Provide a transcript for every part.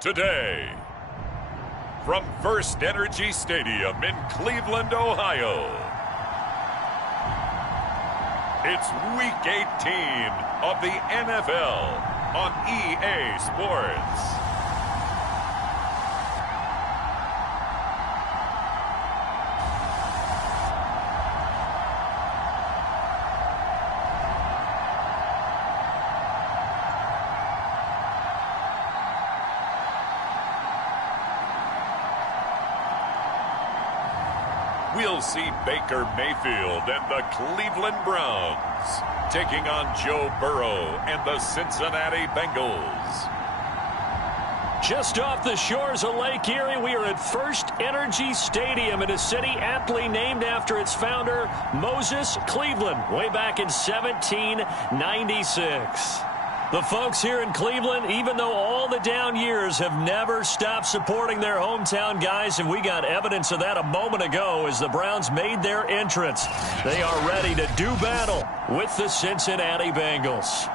today. From First Energy Stadium in Cleveland, Ohio, it's Week 18 of the NFL on EA Sports. We'll see Baker Mayfield and the Cleveland Browns taking on Joe Burrow and the Cincinnati Bengals. Just off the shores of Lake Erie, we are at First Energy Stadium in a city aptly named after its founder, Moses Cleveland, way back in 1796. The folks here in Cleveland, even though all the down years, have never stopped supporting their hometown guys, and we got evidence of that a moment ago as the Browns made their entrance. They are ready to do battle with the Cincinnati Bengals.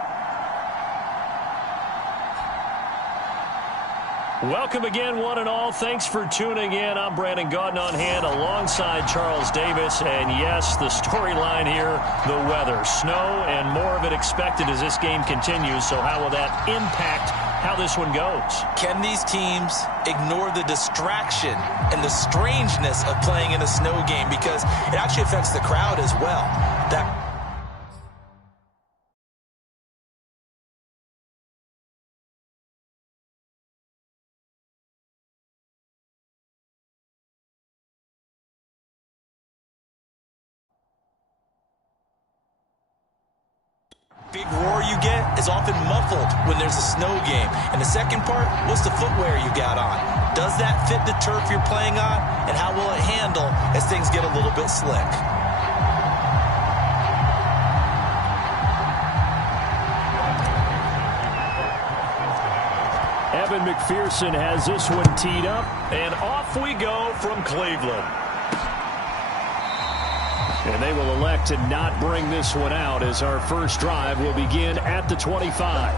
Welcome again, one and all. Thanks for tuning in. I'm Brandon Gaudin on hand alongside Charles Davis. And yes, the storyline here, the weather. Snow and more of it expected as this game continues. So how will that impact how this one goes? Can these teams ignore the distraction and the strangeness of playing in a snow game? Because it actually affects the crowd as well. That big roar you get is often muffled when there's a snow game. And the second part, what's the footwear you got on? Does that fit the turf you're playing on? And how will it handle as things get a little bit slick? Evan McPherson has this one teed up, and off we go from Cleveland. And they will elect to not bring this one out as our first drive will begin at the 25.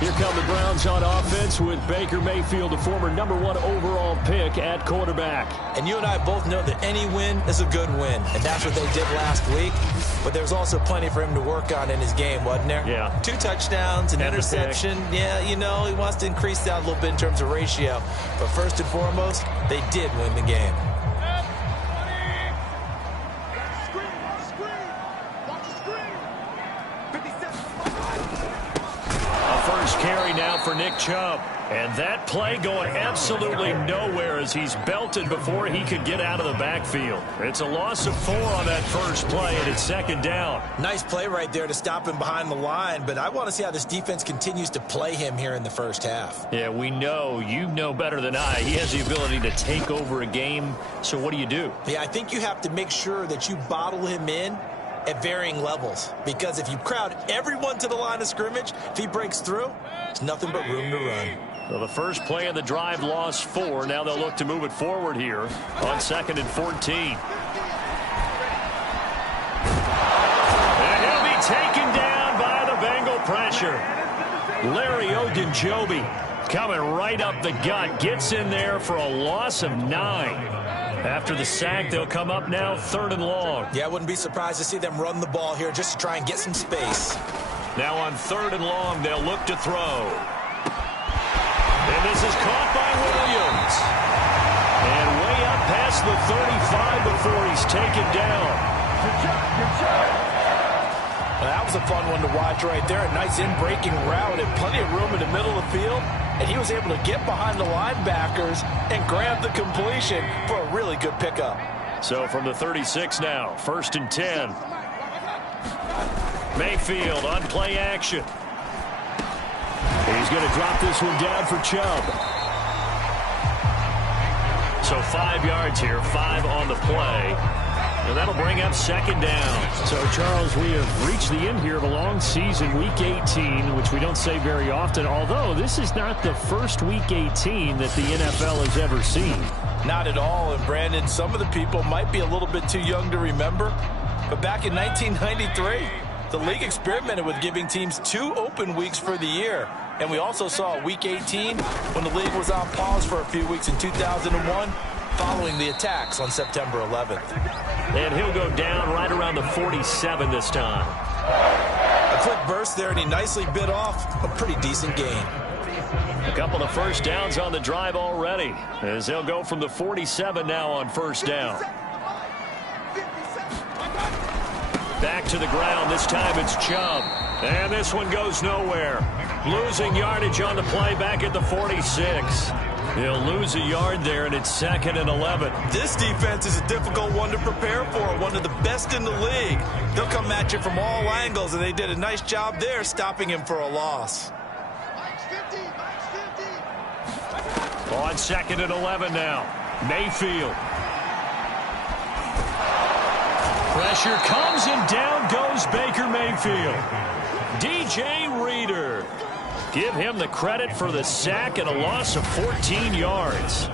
Here come the Browns on offense with Baker Mayfield, the former #1 overall pick at quarterback. And you and I both know that any win is a good win, and that's what they did last week. But there's also plenty for him to work on in his game, wasn't there? Yeah. 2 touchdowns, an interception. Yeah, you know, he wants to increase that a little bit in terms of ratio. But first and foremost, they did win the game. Carry now for Nick Chubb. And that play going absolutely nowhere as he's belted before he could get out of the backfield. It's a loss of 4 on that first play, and it's second down. Nice play right there to stop him behind the line, but I want to see how this defense continues to play him here in the first half. Yeah, we know. You know better than I. He has the ability to take over a game, so what do you do? Yeah, I think you have to make sure that you bottle him in at varying levels, because if you crowd everyone to the line of scrimmage, if he breaks through, there's nothing but room to run. Well, the first play of the drive lost 4. Now they'll look to move it forward here on 2nd and 14. And he'll be taken down by the Bengal pressure. Larry Ogunjobi coming right up the gut, gets in there for a loss of 9. After the sack, they'll come up now 3rd and long. Yeah, I wouldn't be surprised to see them run the ball here just to try and get some space. Now on 3rd and long, they'll look to throw. And this is caught by Williams. And way up past the 35 before he's taken down. Good job. Well, that was a fun one to watch right there. A nice in-breaking route and plenty of room in the middle of the field. And he was able to get behind the linebackers and grab the completion for a really good pickup. So from the 36 now, 1st and 10. Mayfield on play action. He's going to drop this one down for Chubb. So 5 yards here, 5 on the play. And that'll bring up 2nd down. So, Charles, we have reached the end here of a long season, Week 18, which we don't say very often, although this is not the first Week 18 that the NFL has ever seen. Not at all. And, Brandon, some of the people might be a little bit too young to remember, but back in 1993, the league experimented with giving teams 2 open weeks for the year. And we also saw Week 18 when the league was on pause for a few weeks in 2001 following the attacks on September 11th. And he'll go down right around the 47 this time. A quick burst there, and he nicely bit off a pretty decent gain. A couple of first downs on the drive already, as they'll go from the 47 now on first down. Back to the ground. This time it's Chubb. And this one goes nowhere. Losing yardage on the play back at the 46. He'll lose a yard there, and it's 2nd and 11. This defense is a difficult one to prepare for, one of the best in the league. They'll come at you from all angles, and they did a nice job there stopping him for a loss. On 2nd and 11 now. Mayfield. Pressure comes, and down goes Baker Mayfield. DJ Reader. Give him the credit for the sack and a loss of 14 yards.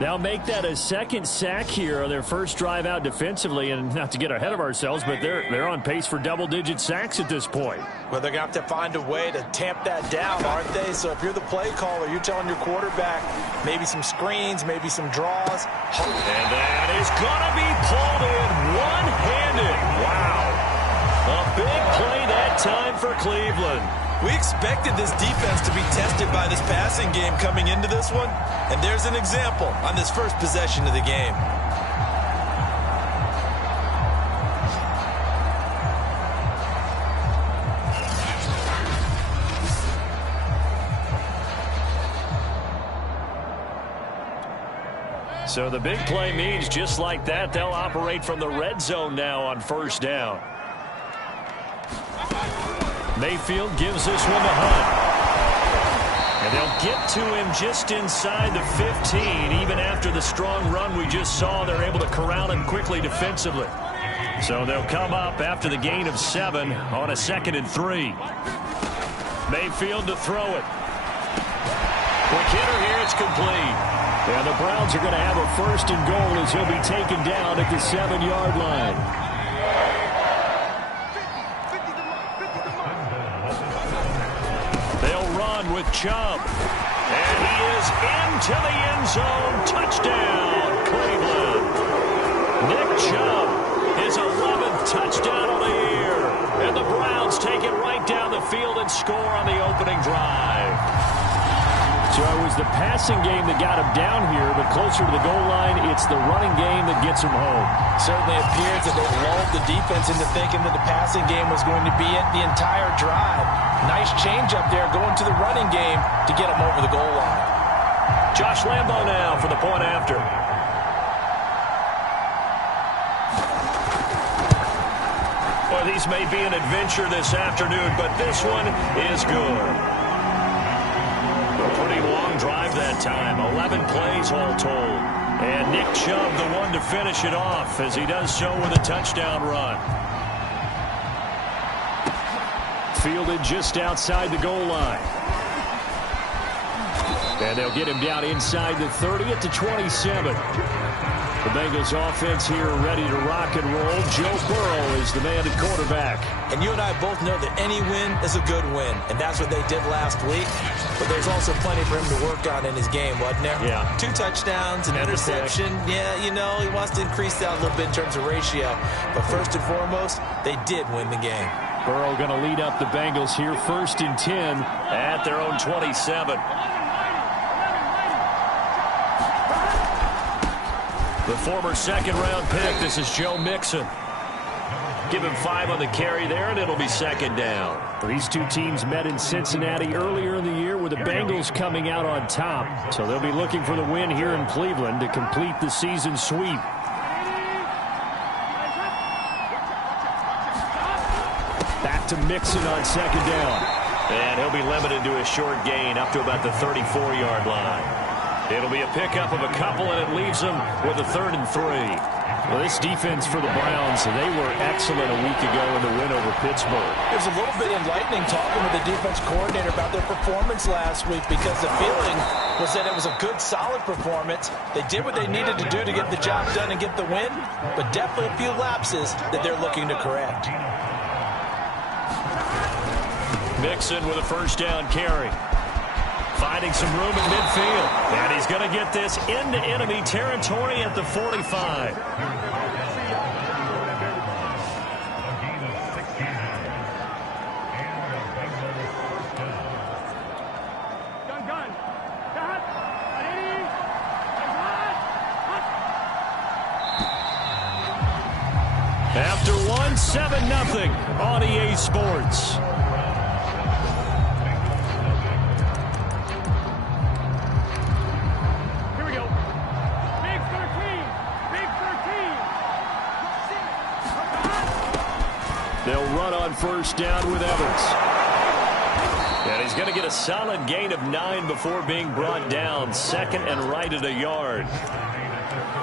Now make that a second sack here on their first drive out defensively, and not to get ahead of ourselves, but they're on pace for double-digit sacks at this point. Well, they're going to have to find a way to tamp that down, aren't they? So if you're the play caller, you're telling your quarterback maybe some screens, maybe some draws. And that is going to be pulled in one-handed. Wow. A big play that time for Cleveland. We expected this defense to be tested by this passing game coming into this one, and there's an example on this first possession of the game. So the big play means just like that, they'll operate from the red zone now on first down. Mayfield gives this one to Hunt. And they'll get to him just inside the 15. Even after the strong run we just saw, they're able to corral him quickly defensively. So they'll come up after the gain of 7 on a 2nd and 3. Mayfield to throw it. Quick hitter here, it's complete. And the Browns are going to have a 1st and goal as he'll be taken down at the 7-yard line. With Chubb. And he is into the end zone. Touchdown, Cleveland. Nick Chubb, his 11th touchdown of the year. And the Browns take it right down the field and score on the opening drive. So it was the passing game that got him down here, but closer to the goal line, it's the running game that gets him home. Certainly appears that they've lulled the defense into thinking that the passing game was going to be it the entire drive. Nice change up there going to the running game to get him over the goal line. Josh Lambo now for the point after. Well, these may be an adventure this afternoon, but this one is good. A pretty long drive that time. 11 plays all told. And Nick Chubb the one to finish it off as he does so with a touchdown run. Fielded just outside the goal line. And they'll get him down inside the 30 at the 27. The Bengals offense here ready to rock and roll. Joe Burrow is the man at quarterback. And you and I both know that any win is a good win. And that's what they did last week. But there's also plenty for him to work on in his game, wasn't there? Yeah. 2 touchdowns, an interception. Yeah, you know, he wants to increase that a little bit in terms of ratio. But first and foremost, they did win the game. Burrow going to lead up the Bengals here 1st and 10 at their own 27. The former 2nd-round pick, this is Joe Mixon. Give him 5 on the carry there, and it'll be 2nd down. These two teams met in Cincinnati earlier in the year with the Bengals coming out on top. So they'll be looking for the win here in Cleveland to complete the season sweep. Back to Mixon on 2nd down. And he'll be limited to a short gain up to about the 34-yard line. It'll be a pickup of a couple, and it leaves them with a 3rd and 3. Well, this defense for the Browns, they were excellent a week ago in the win over Pittsburgh. It was a little bit enlightening talking with the defense coordinator about their performance last week because the feeling was that it was a good, solid performance. They did what they needed to do to get the job done and get the win, but definitely a few lapses that they're looking to correct. Mixon with a 1st down carry. finding some room in midfield. And he's going to get this into enemy territory at the 45. After one, 7-0 on EA Sports. Here we go. Big 13. Big 13. They'll run on first down with Evans. And he's going to get a solid gain of 9 before being brought down. Second and right at a yard.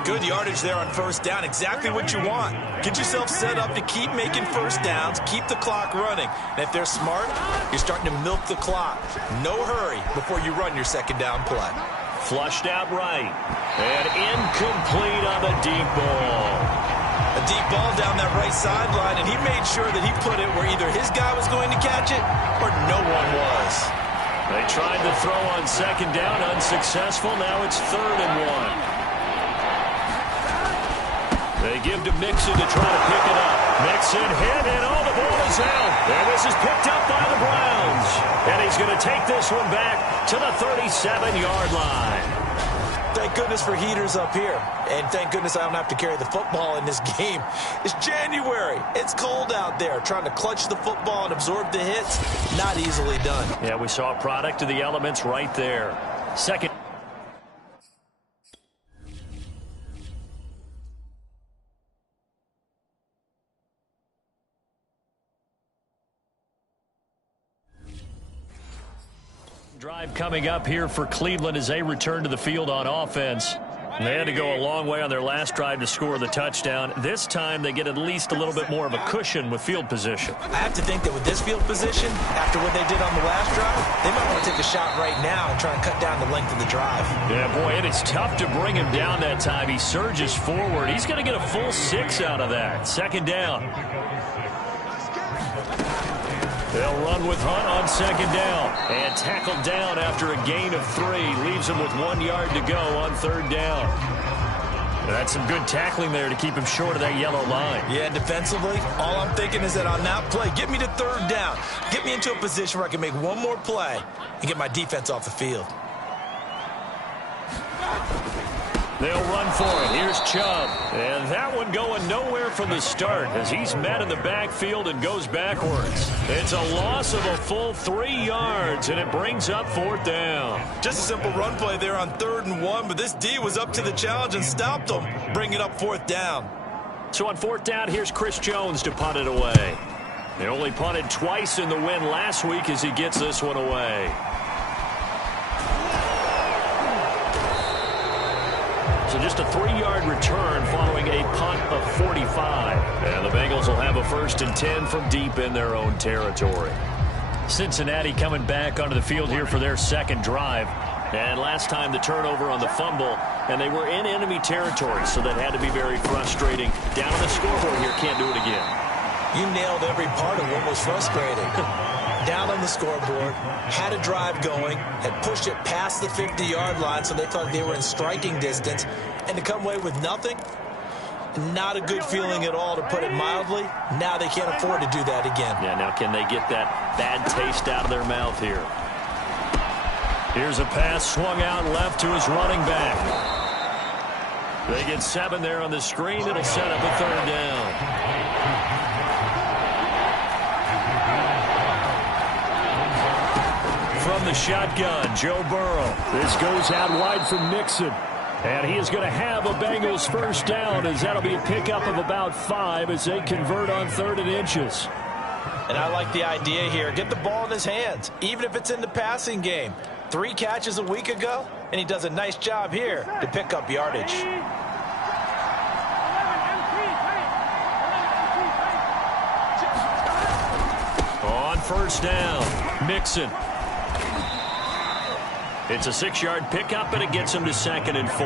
Good yardage there on first down. Exactly what you want. Get yourself set up to keep making first downs, keep the clock running. And if they're smart, you're starting to milk the clock. No hurry before you run your second down play. Flushed out right. And incomplete on the deep ball. A deep ball down that right sideline, and he made sure that he put it where either his guy was going to catch it or no one was. They tried to throw on second down, unsuccessful. Now it's 3rd and 1. They give to Mixon to try to pick it up. Mixon hit, and all the ball is out. And this is picked up by the Browns. And he's going to take this one back to the 37-yard line. Thank goodness for heaters up here. And thank goodness I don't have to carry the football in this game. It's January. It's cold out there. Trying to clutch the football and absorb the hits, not easily done. Yeah, we saw a product of the elements right there. Second. Drive coming up here for Cleveland as they return to the field on offense. They had to go a long way on their last drive to score the touchdown. This time they get at least a little bit more of a cushion with field position. I have to think that with this field position, after what they did on the last drive, they might want to take a shot right now and try and cut down the length of the drive. Yeah, boy, and it's tough to bring him down that time. He surges forward. He's going to get a full 6 out of that. Second down. They'll run with Hunt on second down. And tackled down after a gain of 3. Leaves him with 1 yard to go on third down. That's some good tackling there to keep him short of that yellow line. Yeah, defensively, all I'm thinking is that on that play, get me to third down. Get me into a position where I can make one more play and get my defense off the field. They'll run for it. Here's Chubb. And that one going nowhere from the start as he's met in the backfield and goes backwards. It's a loss of a full 3 yards, and it brings up fourth down. Just a simple run play there on 3rd and 1, but this D was up to the challenge and stopped him, bringing up fourth down. So on fourth down, here's Chris Jones to punt it away. They only punted twice in the win last week as he gets this one away. So just a 3-yard return following a punt of 45. And the Bengals will have a 1st and 10 from deep in their own territory. Cincinnati coming back onto the field here for their second drive. And last time the turnover on the fumble, and they were in enemy territory, so that had to be very frustrating. Down on the scoreboard here, can't do it again. You nailed every part of what was frustrating. Down on the scoreboard, had a drive going, had pushed it past the 50-yard line so they thought they were in striking distance, and to come away with nothing, not a good feeling at all, to put it mildly. Now they can't afford to do that again. Yeah, now can they get that bad taste out of their mouth here? Here's a pass swung out left to his running back. They get 7 there on the screen. It'll set up a third down. From the shotgun, Joe Burrow. This goes out wide from Mixon. And he is going to have a Bengals first down, as that'll be a pickup of about 5 as they convert on 3rd and inches. And I like the idea here. Get the ball in his hands, even if it's in the passing game. 3 catches a week ago, and he does a nice job here to pick up yardage. On first down, Mixon. It's a 6-yard pickup, and it gets him to 2nd and 4.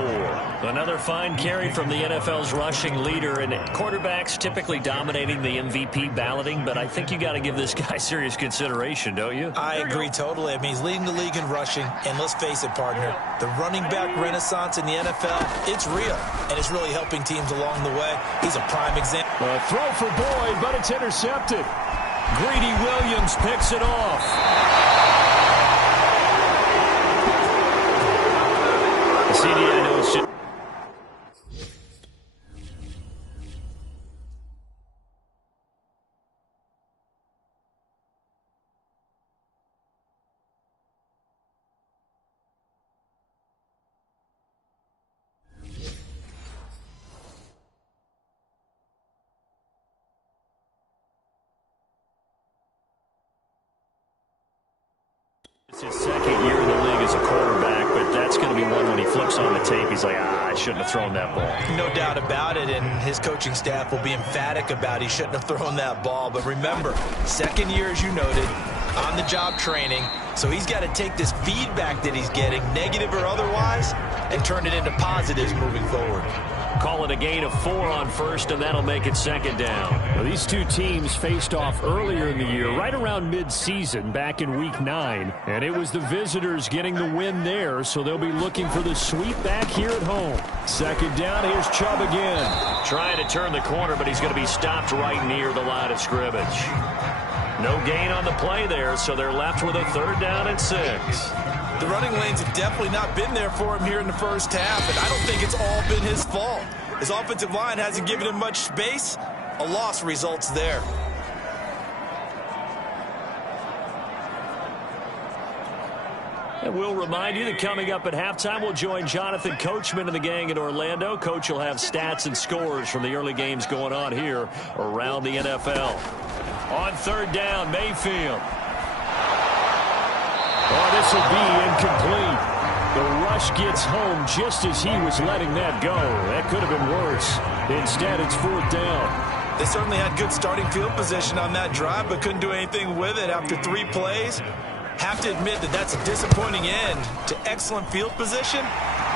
Another fine carry from the NFL's rushing leader, and quarterbacks typically dominating the MVP balloting, but I think you got to give this guy serious consideration, don't you? I agree totally. I mean, he's leading the league in rushing, and let's face it, partner, the running back renaissance in the NFL, it's real, and it's really helping teams along the way. He's a prime example. A throw for Boyd, but it's intercepted. Greedy Williams picks it off. CD, I know it's just... It's his second year in the league as a quarterback, but that's going to be one when he flips on the tape. He's like, I shouldn't have thrown that ball. No doubt about it, and his coaching staff will be emphatic about he shouldn't have thrown that ball. But remember, second year, as you noted, on-the-job training, so he's got to take this feedback that he's getting, negative or otherwise, and turn it into positives moving forward. Call it a gain of 4 on first, and that'll make it 2nd down. Well, these two teams faced off earlier in the year, right around mid-season, back in Week 9. And it was the visitors getting the win there, so they'll be looking for the sweep back here at home. 2nd down, here's Chubb again. Trying to turn the corner, but he's going to be stopped right near the line of scrimmage. No gain on the play there, so they're left with a 3rd down and 6. The running lanes have definitely not been there for him here in the first half, and I don't think it's all been his fault. His offensive line hasn't given him much space. A loss results there. And we'll remind you that coming up at halftime, we'll join Jonathan Coachman and the gang in Orlando. Coach will have stats and scores from the early games going on here around the NFL. On 3rd down, Mayfield. Oh, this will be incomplete. The rush gets home just as he was letting that go. That could have been worse. Instead, it's 4th down. They certainly had good starting field position on that drive, but couldn't do anything with it after 3 plays. Have to admit that that's a disappointing end to excellent field position.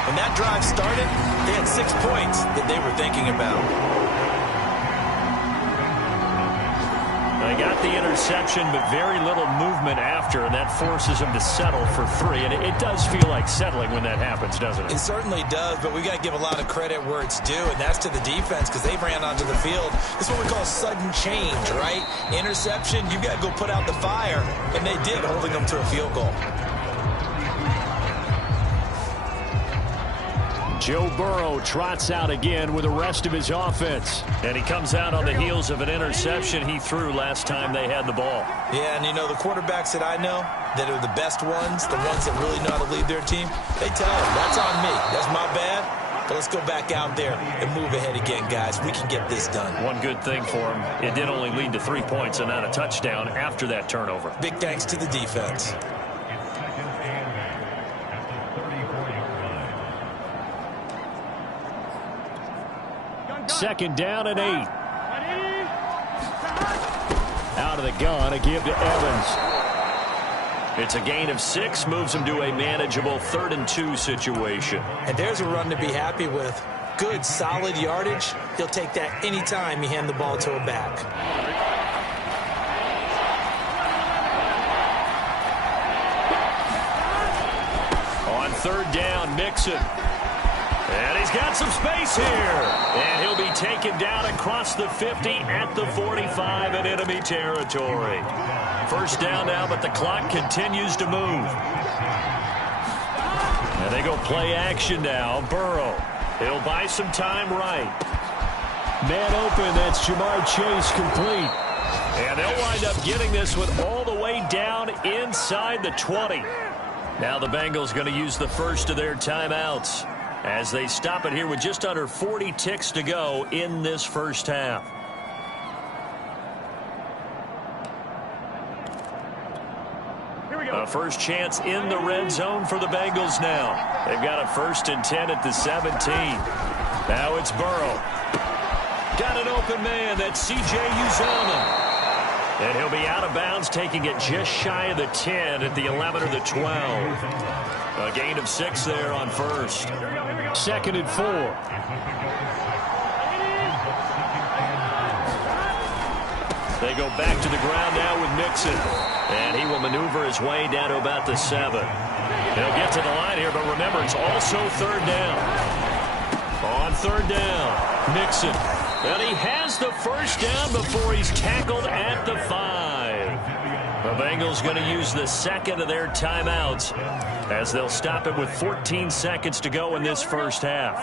When that drive started, they had 6 points that they were thinking about. They got the interception, but very little movement after, and that forces them to settle for 3. And it does feel like settling when that happens, doesn't it? It certainly does, but we got to give a lot of credit where it's due, and that's to the defense because they ran onto the field. This is what we call sudden change, right? Interception, you got to go put out the fire, and they did, holding them to a field goal. Joe Burrow trots out again with the rest of his offense. And he comes out on the heels of an interception he threw last time they had the ball. Yeah, and you know, the quarterbacks that I know that are the best ones, the ones that really know how to lead their team, they tell them, that's on me. That's my bad. But let's go back out there and move ahead again, guys. We can get this done. One good thing for him, it did only lead to 3 points and not a touchdown after that turnover. Big thanks to the defense. Second down and 8. Out of the gun, a give to Evans. It's a gain of 6, moves him to a manageable 3rd and 2 situation. And there's a run to be happy with. Good, solid yardage. He'll take that anytime you hand the ball to a back. On 3rd down, Mixon. And he's got some space here. And he'll be taken down across the 50 at the 45 in enemy territory. 1st down now, but the clock continues to move. And they go play action now. Burrow. He'll buy some time right. Man open, that's Jamar Chase complete. And they'll wind up getting this with all the way down inside the 20. Now the Bengals going to use the first of their timeouts as they stop it here with just under 40 ticks to go in this first half. Here we go. A first chance in the red zone for the Bengals now. They've got a 1st and 10 at the 17. Now it's Burrow. Got an open man. That's C.J. Uzomah. And he'll be out of bounds, taking it just shy of the 10 at the 11 or the 12. A gain of 6 there on first. 2nd and 4. They go back to the ground now with Mixon. And he will maneuver his way down to about the 7. He'll get to the line here, but remember, it's also 3rd down. On 3rd down, Mixon. And he has the first down before he's tackled at the 5. The Bengals going to use the 2nd of their timeouts as they'll stop it with 14 seconds to go in this first half.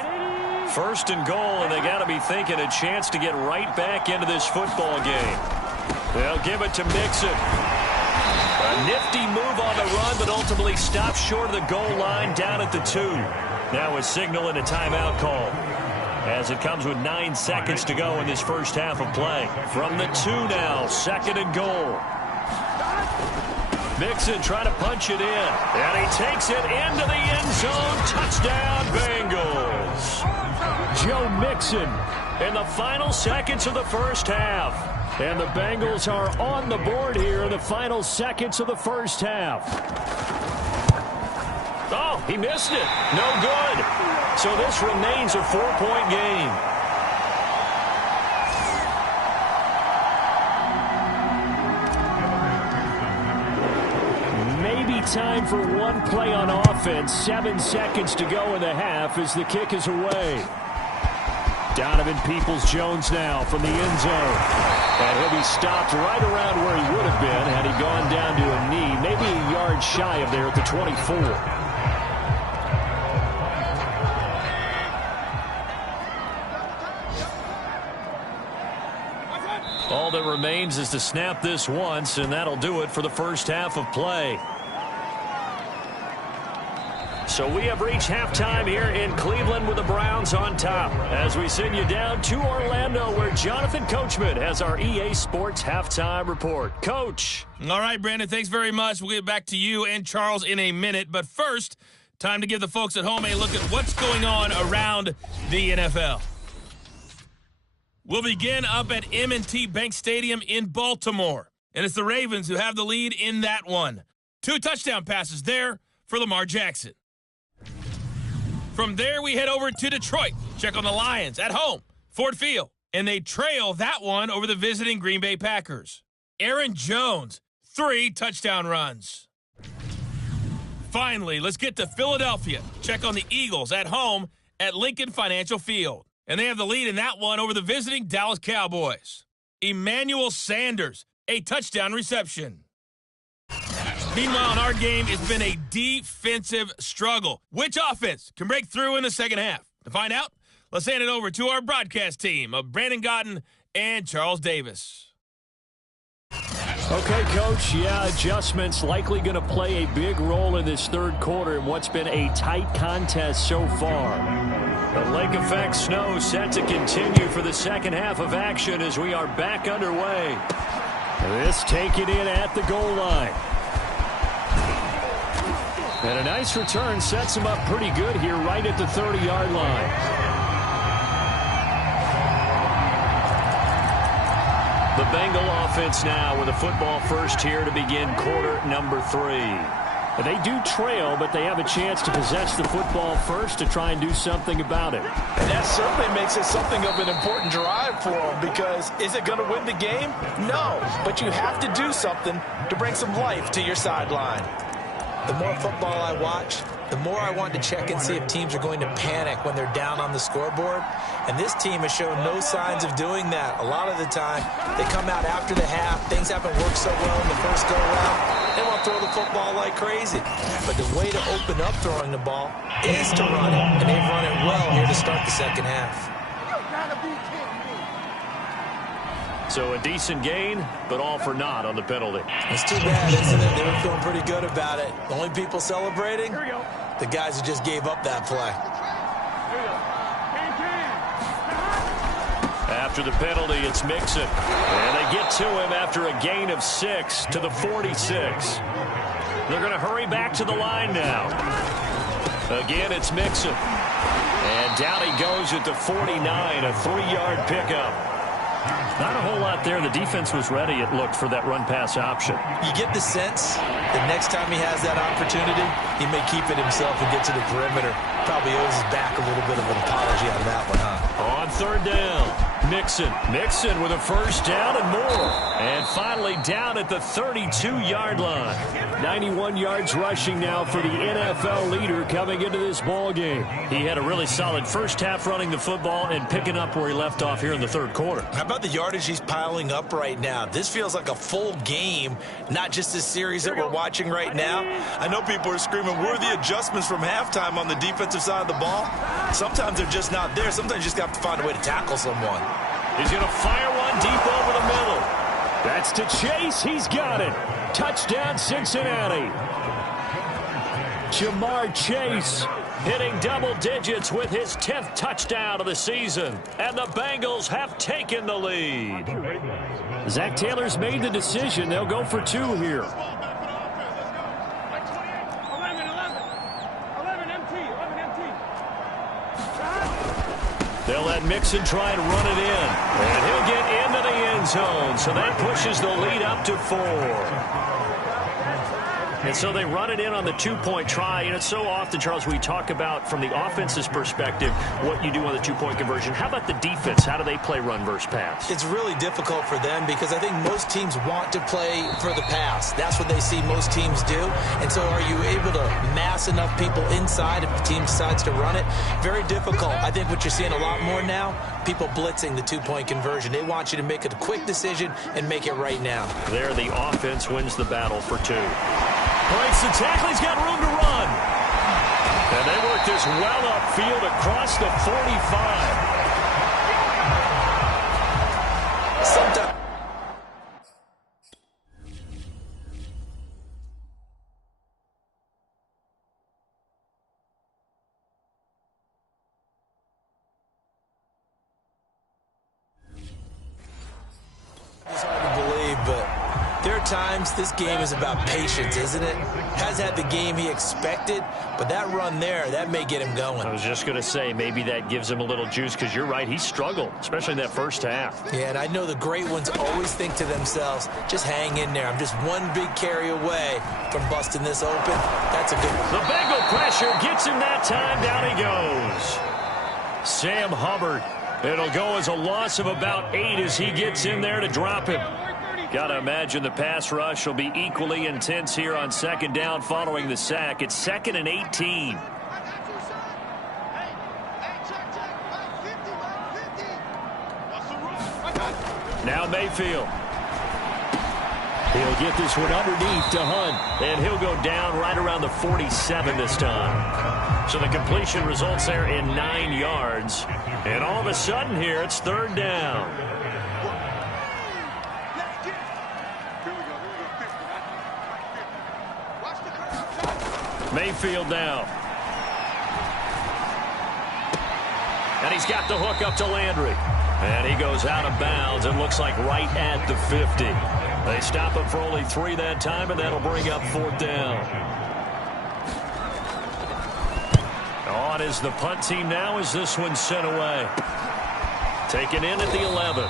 1st and goal, and they got to be thinking a chance to get right back into this football game. They'll give it to Mixon. A nifty move on the run, but ultimately stopped short of the goal line down at the 2. Now a signal and a timeout call, as it comes with 9 seconds to go in this first half of play. From the 2 now, 2nd and goal. Mixon trying to punch it in, and he takes it into the end zone. Touchdown, Bengals. Joe Mixon in the final seconds of the first half. And the Bengals are on the board here in the final seconds of the first half. Oh, he missed it. No good. So this remains a 4-point game. Maybe time for one play on offense. 7 seconds to go in the half as the kick is away. Donovan Peoples-Jones now from the end zone. And he'll be stopped right around where he would have been had he gone down to a knee, maybe a yard shy of there at the 24. All that remains is to snap this once, and that'll do it for the first half of play. So we have reached halftime here in Cleveland with the Browns on top, as we send you down to Orlando, where Jonathan Coachman has our EA Sports halftime report. Coach. All right, Brandon, thanks very much. We'll get back to you and Charles in a minute. But first, time to give the folks at home a look at what's going on around the NFL. We'll begin up at M&T Bank Stadium in Baltimore. And it's the Ravens who have the lead in that one. 2 touchdown passes there for Lamar Jackson. From there, we head over to Detroit. Check on the Lions at home, Ford Field. And they trail that one over the visiting Green Bay Packers. Aaron Jones, 3 touchdown runs. Finally, let's get to Philadelphia. Check on the Eagles at home at Lincoln Financial Field. And they have the lead in that one over the visiting Dallas Cowboys. Emmanuel Sanders, a touchdown reception. Meanwhile, in our game, it's been a defensive struggle. Which offense can break through in the second half? To find out, let's hand it over to our broadcast team of Brandon Gotten and Charles Davis. Okay, Coach, adjustments likely going to play a big role in this third quarter in what's been a tight contest so far. The lake effect snow set to continue for the second half of action as we are back underway. This taken in at the goal line. And a nice return sets him up pretty good here right at the 30-yard line. The Bengal offense now with a football first here to begin quarter number 3. They do trail, but they have a chance to possess the football first to try and do something about it. And that certainly makes it something of an important drive for them, because is it going to win the game? No, but you have to do something to bring some life to your sideline. The more football I watch, the more I want to check and see if teams are going to panic when they're down on the scoreboard. And this team has shown no signs of doing that. A lot of the time, they come out after the half. Things haven't worked so well in the first go-around. They want to throw the football like crazy. But the way to open up throwing the ball is to run it. And they've run it well here to start the second half. So a decent gain, but all for naught on the penalty. It's too bad, isn't it? They were feeling pretty good about it. The only people celebrating, the guys who just gave up that play. After the penalty, it's Mixon. And they get to him after a gain of 6 to the 46. They're going to hurry back to the line now. Again, it's Mixon. And down he goes at the 49, a 3-yard pickup. Not a whole lot there. The defense was ready, it looked, for that run-pass option. You get the sense that next time he has that opportunity, he may keep it himself and get to the perimeter. Probably owes his back a little bit of an apology on that one, huh? On third down, Mixon with a first down and more. And finally down at the 32-yard line. 91 yards rushing now for the NFL leader coming into this ball game. He had a really solid first half running the football and picking up where he left off here in the third quarter. How about the yardage he's piling up right now? This feels like a full game, not just this series that we're watching right now. I know people are screaming, where are the adjustments from halftime on the defensive side of the ball? Sometimes they're just not there. Sometimes you just have to find a way to tackle someone. He's going to fire one deep over the middle. That's to Chase. He's got it. Touchdown, Cincinnati. Jamar Chase hitting double digits with his 10th touchdown of the season. And the Bengals have taken the lead. Zach Taylor's made the decision. They'll go for two here. 11 empty. They'll let Mixon try and run it in. And he'll get into the end zone. So that pushes the lead up to 4. And so they run it in on the two-point try. And it's so often, Charles, we talk about from the offense's perspective what you do on the two-point conversion. How about the defense? How do they play run versus pass? It's really difficult for them because I think most teams want to play for the pass. That's what they see most teams do. And so are you able to mass enough people inside if the team decides to run it? Very difficult. I think what you're seeing a lot more now, people blitzing the two-point conversion. They want you to make a quick decision and make it right now. There, the offense wins the battle for two. Breaks the tackle. He's got room to run. And they work this well upfield across the 45. Sometimes. It's hard to believe, but there are times this game is about patience, isn't it? Has had the game he expected, but that run there, that may get him going. I was just going to say, maybe that gives him a little juice because you're right, he struggled, especially in that first half. Yeah, and I know the great ones always think to themselves, just hang in there. I'm just one big carry away from busting this open. That's a good one. The Bengal pressure gets him that time. Down he goes. Sam Hubbard. It'll go as a loss of about 8 as he gets in there to drop him. Got to imagine the pass rush will be equally intense here on second down following the sack. It's 2nd and 18. Now Mayfield. He'll get this one underneath to Hunt, and he'll go down right around the 47 this time. So the completion results there in 9 yards. And all of a sudden here, it's third down. Mayfield now. And he's got the hook up to Landry. And he goes out of bounds. It looks like right at the 50. They stop him for only 3 that time, and that'll bring up 4th down. On is the punt team now as this one's sent away. Taken in at the 11.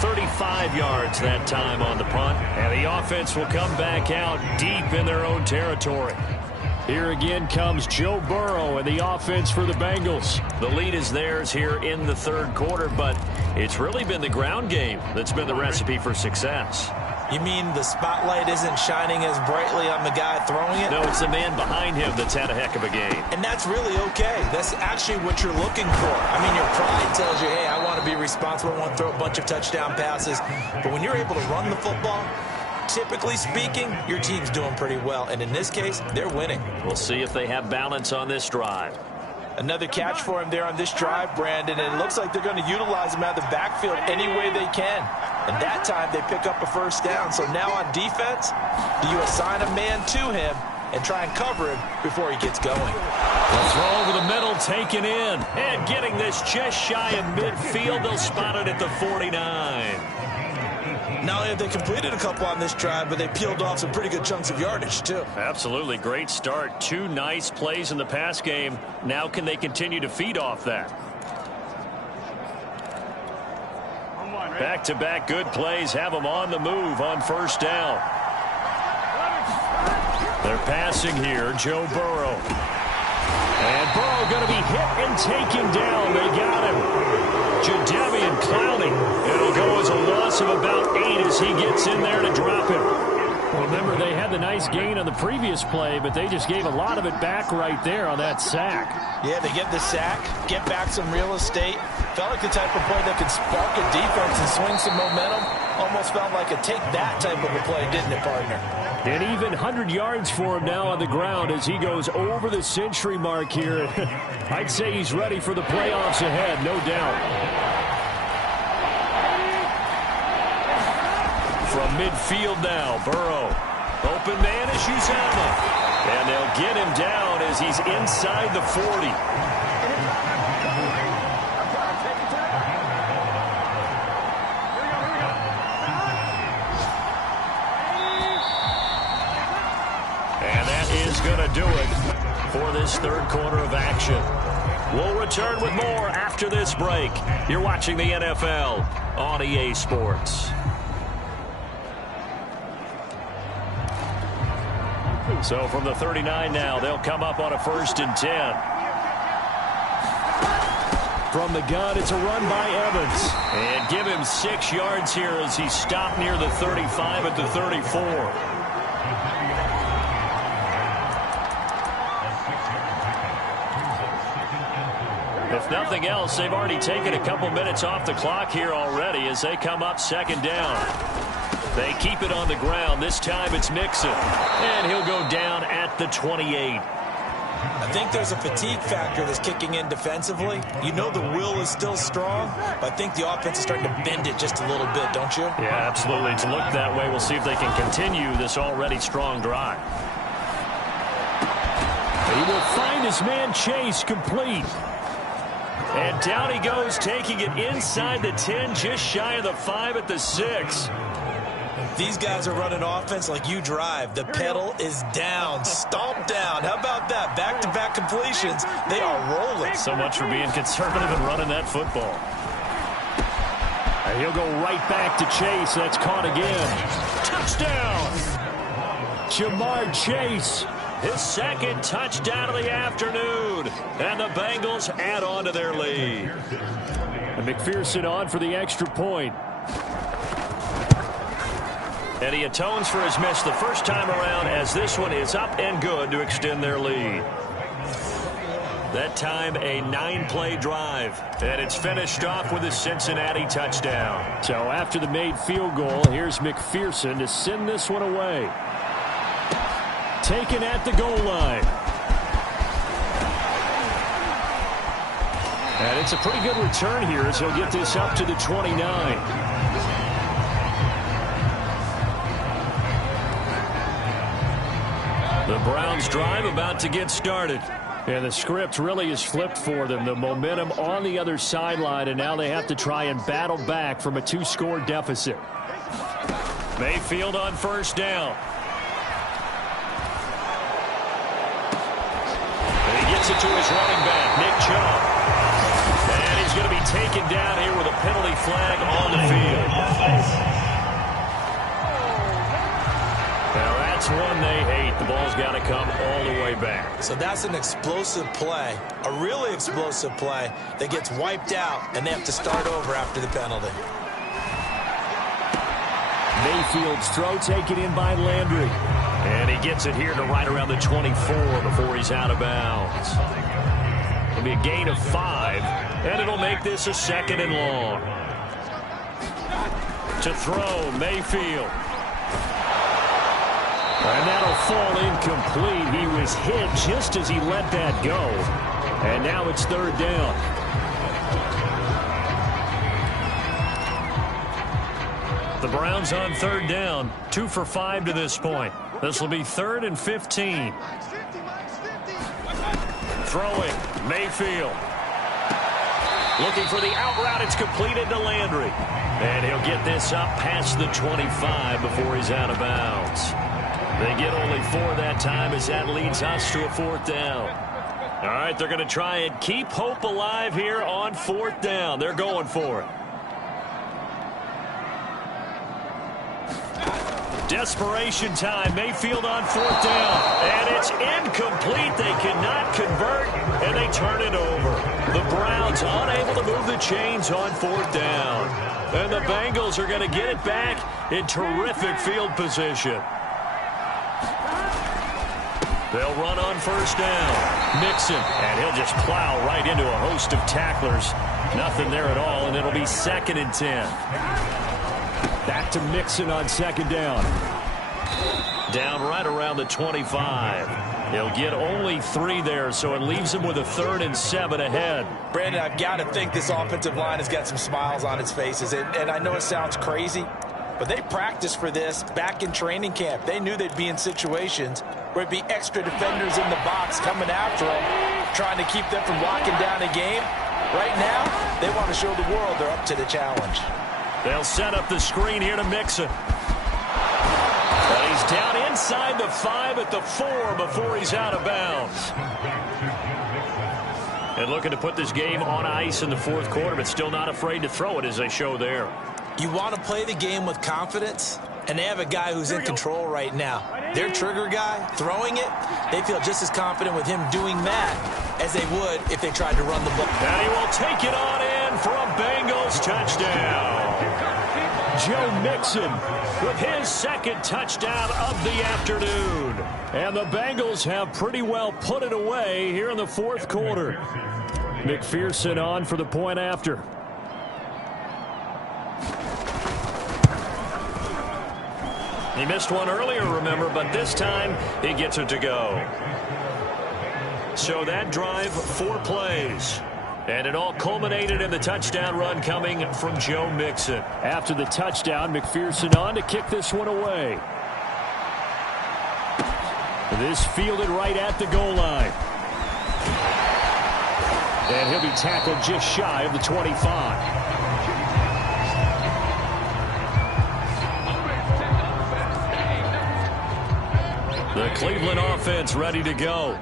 35 yards that time on the punt. And the offense will come back out deep in their own territory. Here again comes Joe Burrow and the offense for the Bengals. The lead is theirs here in the third quarter, but it's really been the ground game that's been the recipe for success. You mean the spotlight isn't shining as brightly on the guy throwing it? No, it's the man behind him that's had a heck of a game. And that's really okay. That's actually what you're looking for. I mean, your pride tells you, hey, I want to be responsible. I want to throw a bunch of touchdown passes. But when you're able to run the football, typically speaking, your team's doing pretty well. And in this case, they're winning. We'll see if they have balance on this drive. Another catch for him there on this drive, Brandon. And it looks like they're going to utilize him out of the backfield any way they can. And that time they pick up a first down. So now on defense, do you assign a man to him and try and cover him before he gets going? The throw over the middle, taken in. And getting this just shy of midfield. They'll spot it at the 49. Not only have they completed a couple on this drive, but they peeled off some pretty good chunks of yardage, too. Absolutely. Great start. 2 nice plays in the pass game. Now can they continue to feed off that? Back-to-back good plays have them on the move on first down. They're passing here, Joe Burrow. And Burrow going to be hit and taken down. They got him. Jadeveon Clowney. It'll go as a loss of about 8 as he gets in there to drop him. Well, remember, they had the nice gain on the previous play, but they just gave a lot of it back right there on that sack. Yeah, they get the sack, get back some real estate. Felt like the type of play that could spark a defense and swing some momentum. Almost felt like a take-that type of a play, didn't it, partner? And even 100 yards for him now on the ground as he goes over the century mark here. I'd say he's ready for the playoffs ahead, no doubt. From midfield now, Burrow. Open man is Uzomah. And they'll get him down as he's inside the 40. And that is going to do it for this third quarter of action. We'll return with more after this break. You're watching the NFL on EA Sports. So from the 39 now, they'll come up on a 1st and 10. From the gun, it's a run by Evans. And give him 6 yards here as he stopped near the 35 at the 34. If nothing else, they've already taken a couple minutes off the clock here already as they come up 2nd down. They keep it on the ground. This time it's Mixon. And he'll go down at the 28. I think there's a fatigue factor that's kicking in defensively. You know the will is still strong, but I think the offense is starting to bend it just a little bit, don't you? Yeah, absolutely. It's looked that way. We'll see if they can continue this already strong drive. He will find his man Chase complete. And down he goes, taking it inside the 10, just shy of the 5 at the 6. These guys are running offense like you drive. The pedal is down, stomped down. How about that? Back-to-back completions. They are rolling. So much for being conservative and running that football. And he'll go right back to Chase. That's caught again. Touchdown! Jamar Chase. His 2nd touchdown of the afternoon. And the Bengals add on to their lead. And McPherson on for the extra point. And he atones for his miss the first time around as this one is up and good to extend their lead. That time a 9-play drive. And it's finished off with a Cincinnati touchdown. So after the made field goal, here's McPherson to send this one away. Taken at the goal line. And it's a pretty good return here as he'll get this up to the 29. The Browns drive about to get started. And the script really is flipped for them. The momentum on the other sideline, and now they have to try and battle back from a 2-score deficit. Mayfield on 1st down. And he gets it to his running back, Nick Chubb. And he's going to be taken down here with a penalty flag on the field. Now that's one they hate. The ball's got to come all the way back. So that's an explosive play, a really explosive play that gets wiped out, and they have to start over after the penalty. Mayfield's throw taken in by Landry. And he gets it here to right around the 24 before he's out of bounds. It'll be a gain of 5, and it'll make this a 2nd and long. To throw, Mayfield. And that'll fall incomplete. He was hit just as he let that go. And now it's 3rd down. The Browns on 3rd down. 2 for 5 to this point. This will be 3rd and 15. Throwing, Mayfield. Looking for the out route. It's completed to Landry. And he'll get this up past the 25 before he's out of bounds. They get only 4 that time as that leads us to a 4th down. All right, they're going to try and keep hope alive here on 4th down. They're going for it. Desperation time. Mayfield on 4th down. And it's incomplete. They cannot convert, and they turn it over. The Browns unable to move the chains on 4th down. And the Bengals are going to get it back in terrific field position. They'll run on 1st down. Mixon, and he'll just plow right into a host of tacklers. Nothing there at all, and it'll be 2nd and 10. Back to Mixon on 2nd down. Down right around the 25. He'll get only 3 there, so it leaves him with a 3rd and 7 ahead. Brandon, I've got to think this offensive line has got some smiles on its faces. And I know it sounds crazy, but they practiced for this back in training camp. They knew they'd be in situations where it'd be extra defenders in the box coming after them, trying to keep them from locking down a game. Right now, they want to show the world they're up to the challenge. They'll set up the screen here to Mixon. But he's down inside the 5 at the 4 before he's out of bounds. And looking to put this game on ice in the 4th quarter, but still not afraid to throw it as they show there. You want to play the game with confidence, and they have a guy who's in control right now. Their trigger guy, throwing it, they feel just as confident with him doing that as they would if they tried to run the ball. And he will take it on in for a Bengals touchdown. Joe Mixon with his 2nd touchdown of the afternoon. And the Bengals have pretty well put it away here in the 4th quarter. McPherson on for the point after. He missed one earlier, remember, but this time he gets it to go. So that drive, 4 plays. And it all culminated in the touchdown run coming from Joe Mixon. After the touchdown, McPherson on to kick this one away. This fielded right at the goal line. And he'll be tackled just shy of the 25. The Cleveland offense ready to go.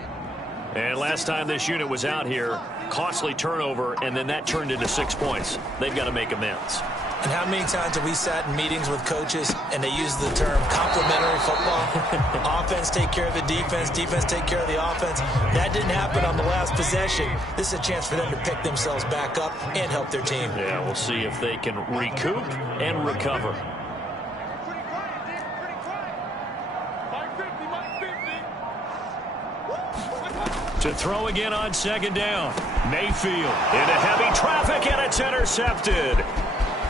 And last time this unit was out here, costly turnover, and then that turned into 6 points. They've got to make amends. And how many times have we sat in meetings with coaches and they use the term complementary football? Offense take care of the defense, defense take care of the offense. That didn't happen on the last possession. This is a chance for them to pick themselves back up and help their team. Yeah, we'll see if they can recoup and recover. To throw again on 2nd down. Mayfield into heavy traffic, and it's intercepted.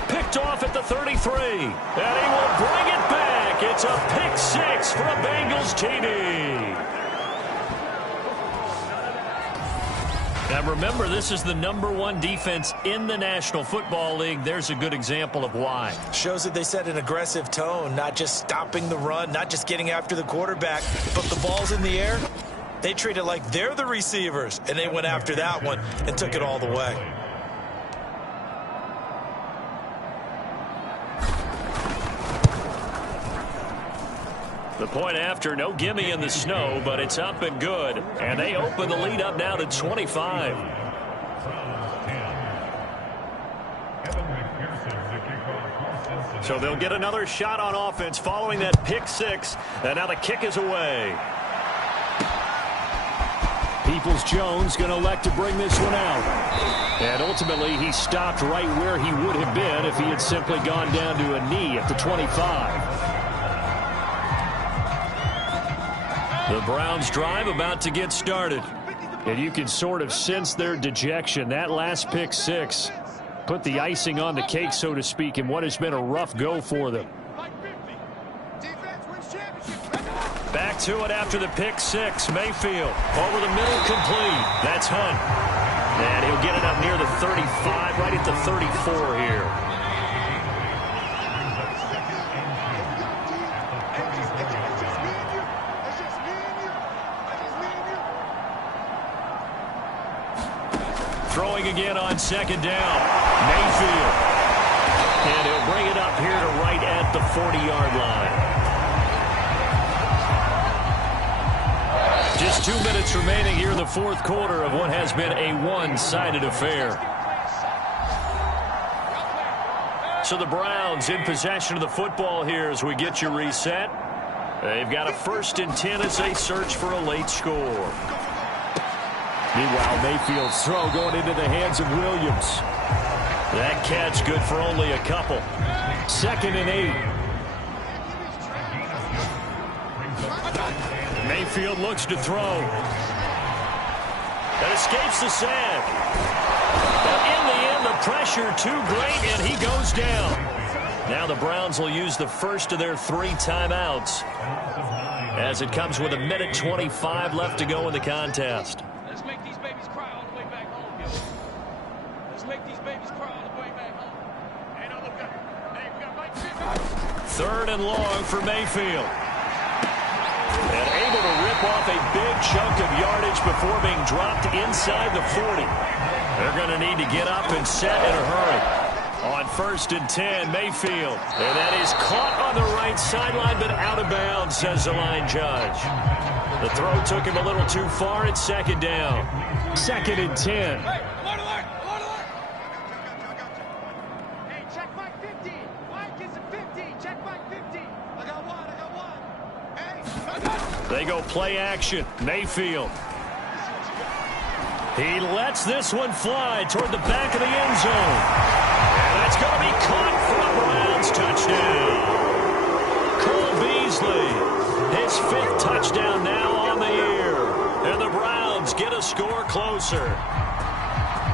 Picked off at the 33. And he will bring it back. It's a pick 6 for a Bengals TD. Now remember, this is the #1 defense in the National Football League. There's a good example of why. Shows that they set an aggressive tone, not just stopping the run, not just getting after the quarterback, but the ball's in the air. They treat it like they're the receivers, and they went after that one and took it all the way. The point after, no gimme in the snow, but it's up and good. And they open the lead up now to 25. So they'll get another shot on offense following that pick 6. And now the kick is away. Peoples-Jones going to elect to bring this one out. And ultimately, he stopped right where he would have been if he had simply gone down to a knee at the 25. The Browns drive about to get started. And you can sort of sense their dejection. That last pick 6 put the icing on the cake, so to speak, in what has been a rough go for them. Back to it after the pick 6. Mayfield over the middle, complete. That's Hunt. And he'll get it up near the 35, right at the 34 here. Throwing again on 2nd down. Mayfield. And he'll bring it up here to right at the 40-yard line. Just 2 minutes remaining here in the 4th quarter of what has been a one-sided affair. So the Browns in possession of the football here as we get you reset. They've got a 1st and 10 as they search for a late score. Meanwhile, Mayfield's throw going into the hands of Williams. That catch good for only a couple. 2nd and 8. Mayfield looks to throw. That escapes the sack. But in the end, the pressure too great, and he goes down. Now the Browns will use the first of their 3 timeouts as it comes with 1:25 left to go in the contest. Let's make these babies cry all the way back home, yo. Let's make these babies cry all the way back home. Hey, no, look, hey, we got Mike. 3rd and long for Mayfield. And able to rip off a big chunk of yardage before being dropped inside the 40. They're going to need to get up and set in a hurry. On 1st and 10, Mayfield. And that is caught on the right sideline, but out of bounds, says the line judge. The throw took him a little too far. It's 2nd down. 2nd and 10. Hey, alert, alert, alert, alert. Hey, check Mike 50. Mike is a 50. Check Mike 50. I got one. Hey, they go play action. Mayfield. He lets this one fly toward the back of the end zone. And that's going to be caught for a Browns touchdown. Cole Beasley, his 5th touchdown now on the year. And the Browns get a score closer.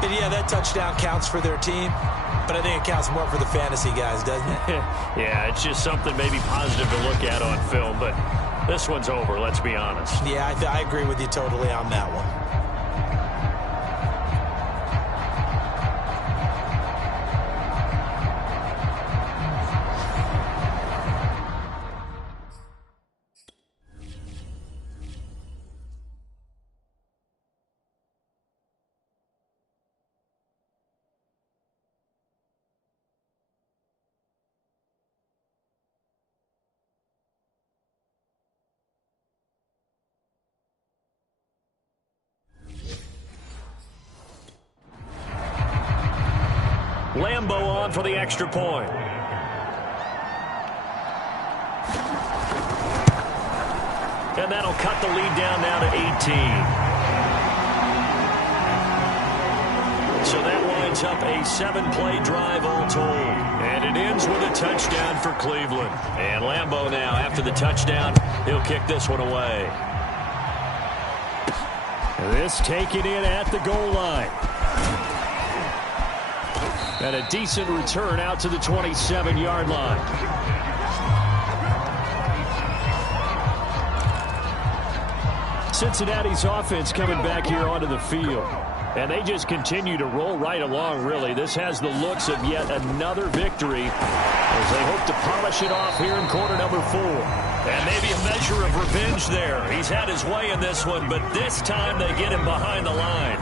And yeah, that touchdown counts for their team, but I think it counts more for the fantasy guys, doesn't it? Yeah, it's just something maybe positive to look at on film, but this one's over, let's be honest. Yeah, I agree with you totally on that one. Lambeau on for the extra point. And that'll cut the lead down now to 18. So that winds up a 7-play drive all told. And it ends with a touchdown for Cleveland. And Lambeau now, after the touchdown, he'll kick this one away. This taken in at the goal line. And a decent return out to the 27-yard line. Cincinnati's offense coming back here onto the field. And they just continue to roll right along, really. This has the looks of yet another victory as they hope to polish it off here in quarter number 4. And maybe a measure of revenge there. He's had his way in this one, but this time they get him behind the line.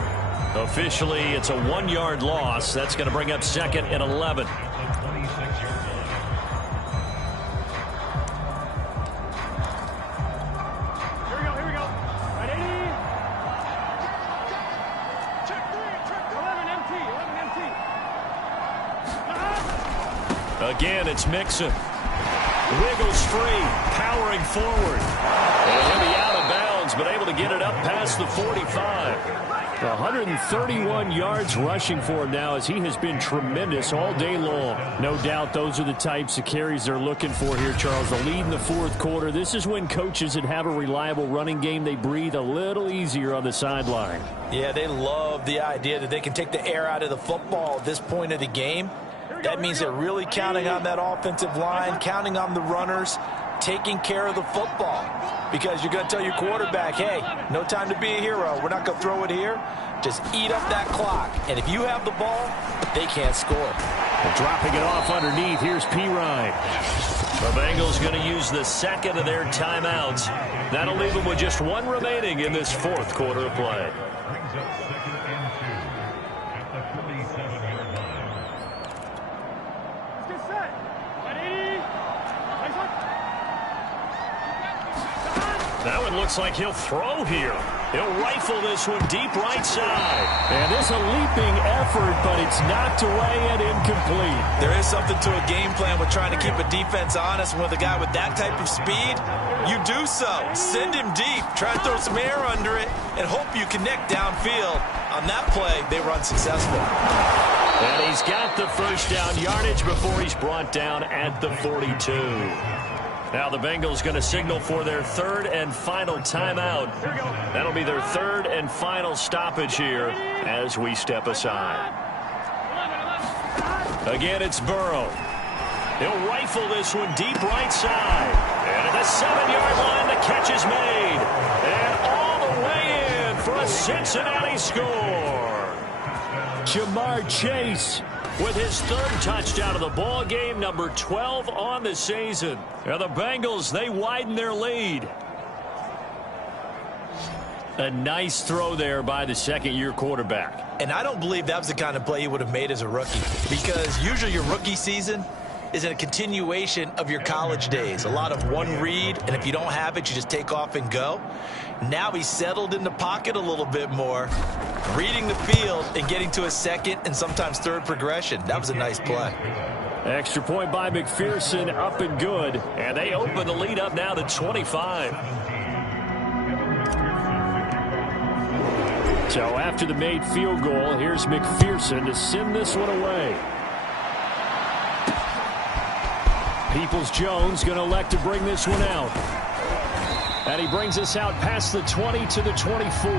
Officially, it's a 1-yard loss. That's going to bring up 2nd and 11. Here we go. Ready? Check 11 empty. Again, it's Mixon. Wiggles free, powering forward. And he'll be out of bounds, but able to get it up past the 45. 131 yards rushing for him now as he has been tremendous all day long. No doubt those are the types of carries they're looking for here, Charles. The lead in the 4th quarter. This is when coaches that have a reliable running game, they breathe a little easier on the sideline. Yeah, they love the idea that they can take the air out of the football at this point of the game. That means they're really counting on that offensive line, counting on the runners, taking care of the football. Because you're going to tell your quarterback, hey, no time to be a hero. We're not going to throw it here. Just eat up that clock. And if you have the ball, they can't score. And dropping it off underneath, here's P. Ryan. The Bengals going to use the 2nd of their timeouts. That'll leave them with just 1 remaining in this 4th quarter of play. Now it looks like he'll throw here. He'll rifle this one deep right side. And it's a leaping effort, but it's knocked away and incomplete. There is something to a game plan with trying to keep a defense honest. And with a guy with that type of speed, you do so. Send him deep. Try to throw some air under it and hope you connect downfield. On that play, they were unsuccessful. And he's got the first down yardage before he's brought down at the 42. Now the Bengals going to signal for their third and final timeout. That'll be their third and final stoppage here as we step aside. Again, it's Burrow. He'll rifle this one deep right side. And at the 7-yard line, the catch is made. And all the way in for a Cincinnati score. Jamar Chase with his third touchdown of the ball game, number 12 on the season. And the Bengals, they widen their lead. A nice throw there by the second-year quarterback. And I don't believe that was the kind of play he would have made as a rookie, because usually your rookie season is a continuation of your college days. A lot of one read, and if you don't have it, you just take off and go. Now he's settled in the pocket a little bit more, reading the field and getting to a second and sometimes third progression. That was a nice play. Extra point by McPherson, up and good. And they open the lead up now to 25. So after the made field goal, here's McPherson to send this one away. Peoples-Jones going to elect to bring this one out. And he brings us out past the 20 to the 24.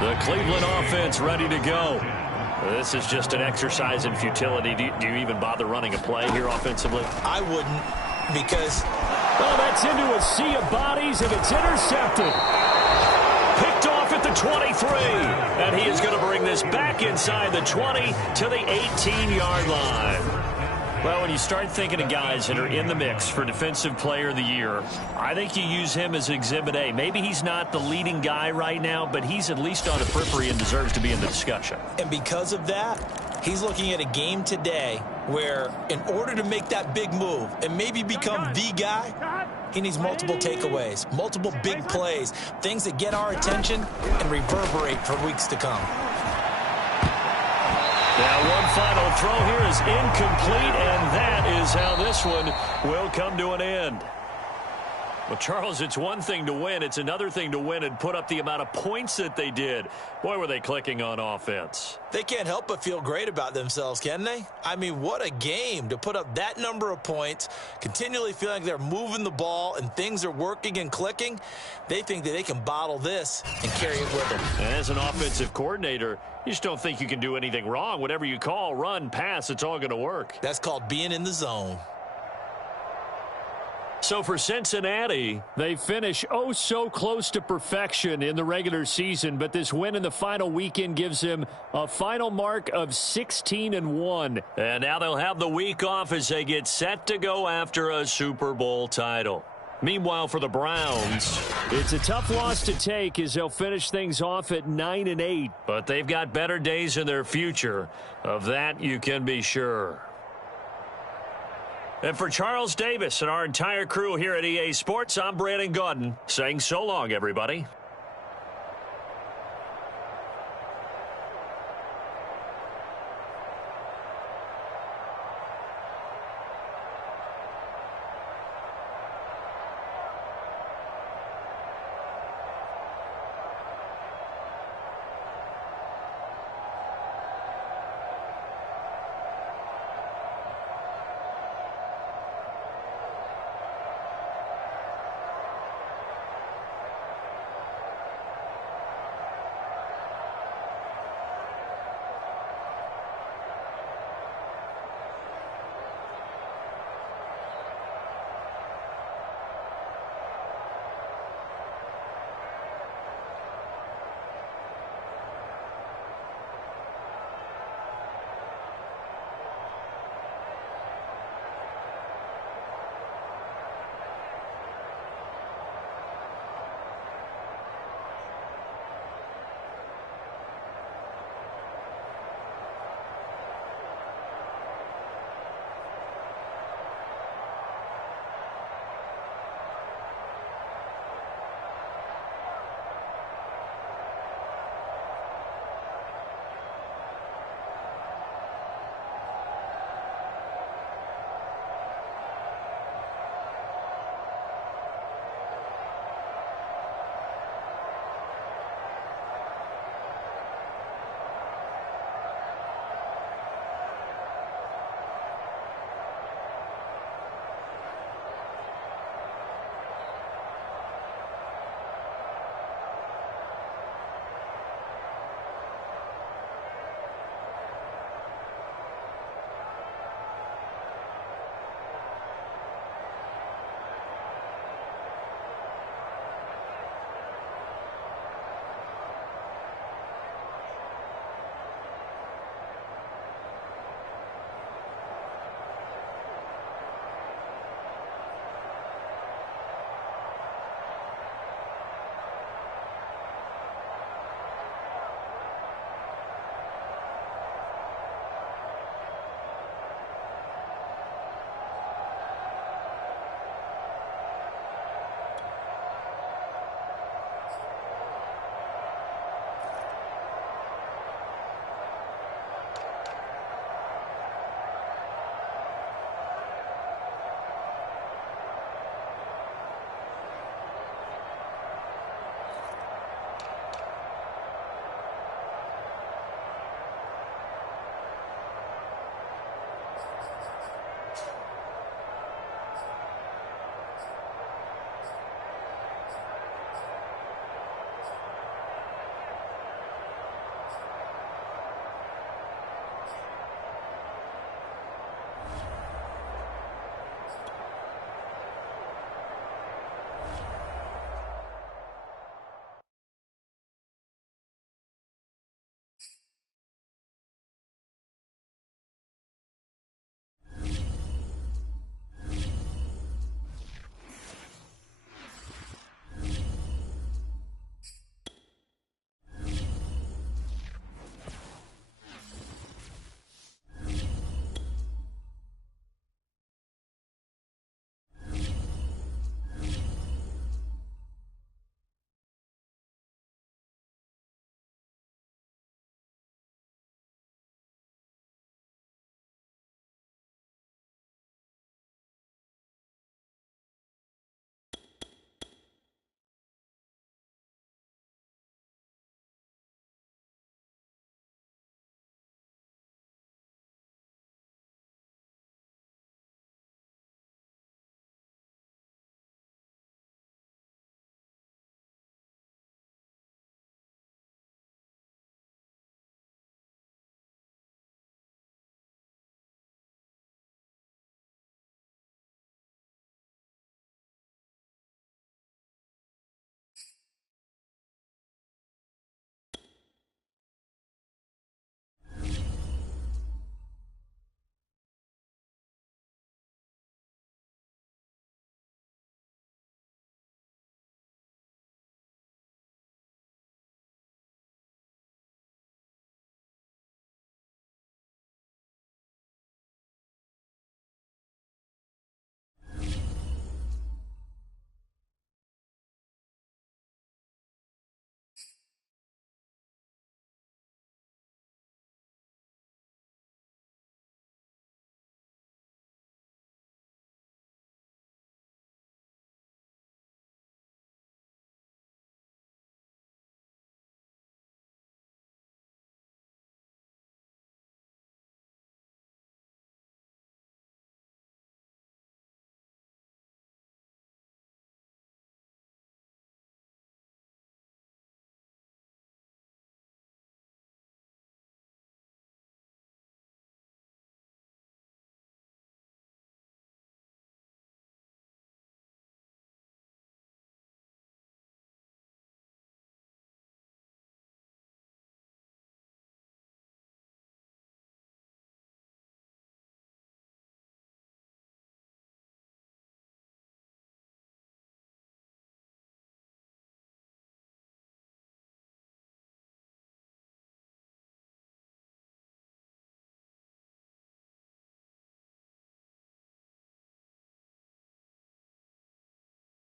The Cleveland offense ready to go. This is just an exercise in futility. Do you even bother running a play here offensively? I wouldn't, because... well, that's into a sea of bodies, and it's intercepted. Picked off at the 23. And he is going to bring this back inside the 20 to the 18-yard line. Well, when you start thinking of guys that are in the mix for Defensive Player of the Year, I think you use him as Exhibit A. Maybe he's not the leading guy right now, but he's at least on the periphery and deserves to be in the discussion. And because of that, he's looking at a game today where in order to make that big move and maybe become the guy, he needs multiple takeaways, multiple big plays, things that get our attention and reverberate for weeks to come. Now one final throw here is incomplete, and that is how this one will come to an end. Well, Charles, it's one thing to win. It's another thing to win and put up the amount of points that they did. Boy, were they clicking on offense. They can't help but feel great about themselves, can they? I mean, what a game to put up that number of points, continually feeling like they're moving the ball and things are working and clicking. They think that they can bottle this and carry it with them. And as an offensive coordinator, you just don't think you can do anything wrong. Whatever you call, run, pass, it's all going to work. That's called being in the zone. So for Cincinnati, they finish oh so close to perfection in the regular season, but this win in the final weekend gives them a final mark of 16-1. And now they'll have the week off as they get set to go after a Super Bowl title. Meanwhile, for the Browns, it's a tough loss to take as they'll finish things off at 9-8. But they've got better days in their future. Of that, you can be sure. And for Charles Davis and our entire crew here at EA Sports, I'm Brandon Gaudin saying so long, everybody.